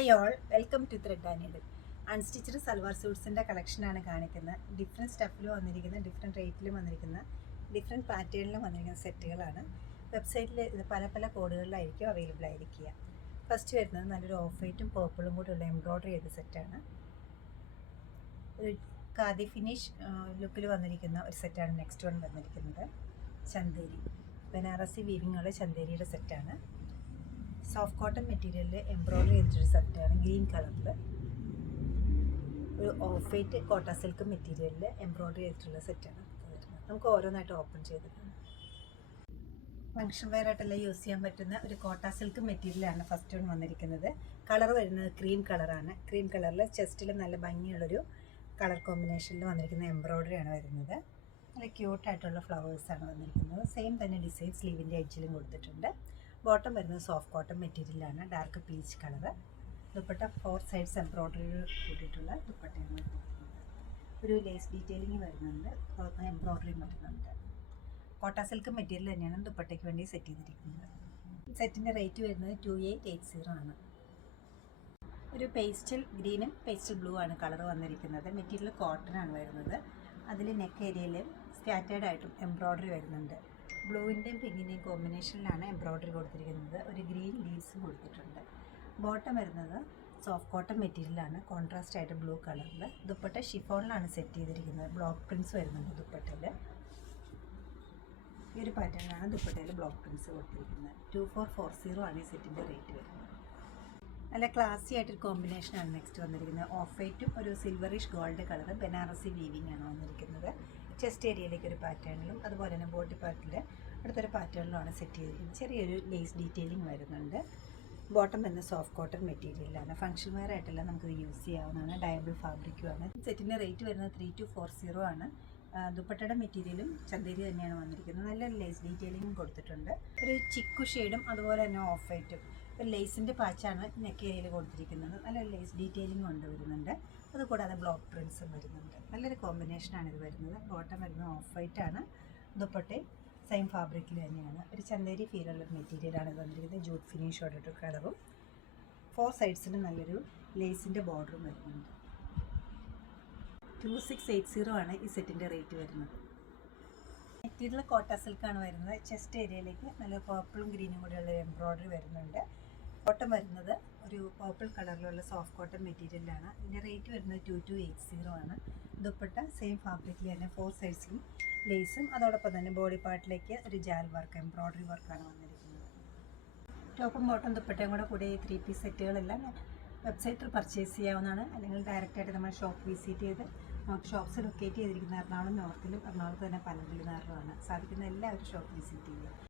Hi all, welcome to thread and needle. Unstitched salwar സ്യൂട്ട്സിൻ്റെ കളക്ഷനാണ് കാണിക്കുന്നത്. ഡിഫറെൻറ്റ് സ്റ്റഫിൽ വന്നിരിക്കുന്ന, ഡിഫറെൻറ്റ് റേറ്റിലും വന്നിരിക്കുന്ന, ഡിഫറെൻറ്റ് പാറ്റേണിലും വന്നിരിക്കുന്ന സെറ്റുകളാണ്. വെബ്സൈറ്റിൽ ഇത് പല പല കോഡുകളിലായിരിക്കും അവൈലബിൾ ആയിരിക്കുക. ഫസ്റ്റ് വരുന്നത് നല്ലൊരു ഓഫ് വൈറ്റും പേർപ്പിളും കൂടിയുള്ള എംബ്രോയ്ഡറി ചെയ്ത സെറ്റാണ്. ഒരു ഖാദി ഫിനിഷ് ലുക്കിൽ വന്നിരിക്കുന്ന ഒരു സെറ്റാണ് നെക്സ്റ്റ് വൺ വന്നിരിക്കുന്നത്. ചന്തേരി ബനാറസി വീവിങ്ങുള്ള ചന്തേരിയുടെ സെറ്റാണ്. സോഫ്റ്റ് കോട്ടൺ മെറ്റീരിയലിൽ എംബ്രോയ്ഡറി ചെയ്തിട്ടൊരു സെറ്റാണ് ഗ്രീൻ കളറിൽ. ഒരു ഓഫ് വൈറ്റ് കോട്ട സിൽക്ക് മെറ്റീരിയലിൽ എംബ്രോയ്ഡറി ചെയ്തിട്ടുള്ള സെറ്റാണ് വരുന്നത്. നമുക്ക് ഓരോന്നായിട്ട് ഓപ്പൺ ചെയ്തിട്ടുണ്ട്. ഫങ്ഷൻ വെയർ ആയിട്ടെല്ലാം യൂസ് ചെയ്യാൻ പറ്റുന്ന ഒരു കോട്ട സിൽക്ക് മെറ്റീരിയലാണ് ഫസ്റ്റ് വൺ വന്നിരിക്കുന്നത്. കളർ വരുന്നത് ക്രീം കളറാണ്. ക്രീം കളറിൽ ചെസ്റ്റിൽ നല്ല ഭംഗിയുള്ളൊരു കളർ കോമ്പിനേഷനിൽ വന്നിരിക്കുന്ന എംബ്രോയ്ഡറിയാണ് വരുന്നത്. നല്ല ക്യൂട്ടായിട്ടുള്ള ഫ്ലവേഴ്സാണ് വന്നിരിക്കുന്നത്. സെയിം തന്നെ ഡിസൈൻ സ്ലീവിൻ്റെ എഡ്ജിലും കൊടുത്തിട്ടുണ്ട്. ബോട്ടം വരുന്നത് സോഫ്റ്റ് കോട്ടൺ മെറ്റീരിയലാണ്, dark peach colour. Dupatta 4 sides embroidery കൂട്ടിയിട്ടുള്ള ദുപ്പട്ടയാണ് വരുന്നത്. ഒരു ലേസ് ഡീറ്റെയിലിംഗ് വരുന്നുണ്ട്, എംബ്രോയ്ഡറി വരുന്നുണ്ട്. കോട്ട സിൽക്ക് മെറ്റീരിയൽ തന്നെയാണ് ദുപ്പട്ടയ്ക്ക് വേണ്ടി സെറ്റ് ചെയ്തിരിക്കുന്നത്. സെറ്റിൻ്റെ റേറ്റ് വരുന്നത് 2880 ആണ്. ഒരു പേസ്റ്റൽ ഗ്രീനും പേസ്റ്റൽ ബ്ലൂ ആണ് കളർ വന്നിരിക്കുന്നത്. മെറ്റീരിയൽ കോട്ടൺ ആണ് വരുന്നത്. അതിൽ നെക്ക് ഏരിയയിൽ സ്കാറ്റേർഡ് ആയിട്ടും എംബ്രോയ്ഡറി വരുന്നുണ്ട്. ബ്ലൂവിൻ്റെയും പിങ്കിൻ്റെയും കോമ്പിനേഷനിലാണ് എംബ്രോയ്ഡറി കൊടുത്തിരിക്കുന്നത്. ഒരു ഗ്രീൻ ലീവ്സും കൊടുത്തിട്ടുണ്ട്. ബോട്ടം വരുന്നത് സോഫ്റ്റ് കോട്ടൺ മെറ്റീരിയലാണ്, കോൺട്രാസ്റ്റ് ആയിട്ട് ബ്ലൂ കളറിൽ. ദുപ്പട്ട ഷിഫോണിലാണ് സെറ്റ് ചെയ്തിരിക്കുന്നത്. ബ്ലോക്ക് പ്രിൻസ് വരുന്നുണ്ട് ദുപ്പട്ടയിൽ. ഈ ഒരു പാറ്റേണിലാണ് ദുപ്പട്ടയിൽ ബ്ലോക്ക് പ്രിൻസ് കൊടുത്തിരിക്കുന്നത്. 2440 ആണ് ഈ സെറ്റിൻ്റെ റേറ്റ് വരുന്നത്. നല്ല ക്ലാസി ആയിട്ടൊരു കോമ്പിനേഷനാണ് നെക്സ്റ്റ് വന്നിരിക്കുന്നത്. ഓഫ് വൈറ്റും ഒരു silverish gold colour Banarasi weaving ആണ് വന്നിരിക്കുന്നത്. ചെസ്റ്റ് ഏരിയയിലേക്ക് ഒരു പാറ്റേണിലും അതുപോലെ തന്നെ ബോഡി പാർട്ടിൽ അടുത്തൊരു പാറ്റേണിലുമാണ് സെറ്റ് ചെയ്തിരിക്കുന്നത്. ചെറിയൊരു ലേസ് ഡീറ്റെയിലിംഗ് വരുന്നുണ്ട്. ബോട്ടം എന്ന സോഫ്റ്റ് കോട്ടൺ മെറ്റീരിയലാണ്. ഫങ്ഷൻ വെയർ ആയിട്ടെല്ലാം നമുക്ക് യൂസ് ചെയ്യാവുന്നതാണ്. ഡയബിൾ ഫാബ്രിക്കുമാണ്. സെറ്റിൻ്റെ റേറ്റ് വരുന്നത് 3240 ആണ്. ദുപ്പട്ടയുടെ മെറ്റീരിയലും ചന്തേരി തന്നെയാണ് വന്നിരിക്കുന്നത്. നല്ല ലേസ് ഡീറ്റെയിലിംഗും കൊടുത്തിട്ടുണ്ട്. ഒരു ചിക്കു ഷെയ്ഡും അതുപോലെ തന്നെ ഓഫ് വൈറ്റും ഒരു ലേസിൻ്റെ പാച്ചാണ് നെക്ക് ഏരിയയിൽ കൊടുത്തിരിക്കുന്നത്. നല്ല ലേസ് ഡീറ്റെയിലിംഗ് കൊണ്ടുവരുന്നുണ്ട്. അതുകൂടാതെ ബ്ലോക്ക് പ്രിൻസും വരുന്നുണ്ട്. നല്ലൊരു കോമ്പിനേഷനാണ് ഇത് വരുന്നത്. ബോട്ടം വരുന്നത് ഓഫ് വൈറ്റ് ആണ്. ദുപ്പട്ടയും സെയിം ഫാബ്രിക്കിൽ തന്നെയാണ്. ഒരു ചന്തേരി ഫീലുള്ള മെറ്റീരിയലാണ് ഇത് വന്നിരിക്കുന്നത്. ജൂട്ട് ഫിനിഷോടൊരു കളറും 4 സൈഡ്സിലും നല്ലൊരു ലേസിൻ്റെ ബോർഡറും വരുന്നുണ്ട്. 2680 ആണ് ഈ സെറ്റിൻ്റെ റേറ്റ് വരുന്നത്. മെറ്റീരിയൽ കോട്ട സിൽക്കാണ് വരുന്നത്. ചെസ്റ്റ് ഏരിയയിലേക്ക് നല്ല പർപ്പിളും ഗ്രീനും കൂടെയുള്ള എംബ്രോയ്ഡറി വരുന്നുണ്ട്. ബോട്ടം വരുന്നത് ഒരു പർപ്പിൾ കളറിലുള്ള സോഫ്റ്റ് കോട്ടൺ മെറ്റീരിയലാണ്. ഇതിൻ്റെ റേറ്റ് വരുന്നത് 2280 ആണ്. ദുപ്പട്ട സെയിം ഫാബ്രിക്കിൽ തന്നെ 4 സൈഡ്സിലും ലേസും അതോടൊപ്പം തന്നെ ബോഡി പാർട്ടിലേക്ക് ഒരു ജാൽ വർക്ക് എംബ്രോയ്ഡറി വർക്കാണ് വന്നിരിക്കുന്നത്. ടോപ്പും ബോട്ടം ദുപ്പട്ടയും കൂടെ ഈ 3 പീസ് സെറ്റുകളെല്ലാം വെബ്സൈറ്റിൽ പർച്ചേസ് ചെയ്യാവുന്നതാണ്. അല്ലെങ്കിൽ ഡയറക്റ്റായിട്ട് നമ്മൾ ഷോപ്പ് വിസിറ്റ് ചെയ്ത് നമുക്ക് ഷോപ്സ് ലൊക്കേറ്റ് ചെയ്തിരിക്കുന്ന എറണാകുളം നോർത്തിലും എറണാകുളത്ത് തന്നെ പനമ്പള്ളി നാറിലുമാണ്. സാധിക്കുന്ന എല്ലാവരും ഷോപ്പ് വിസിറ്റ് ചെയ്യുക.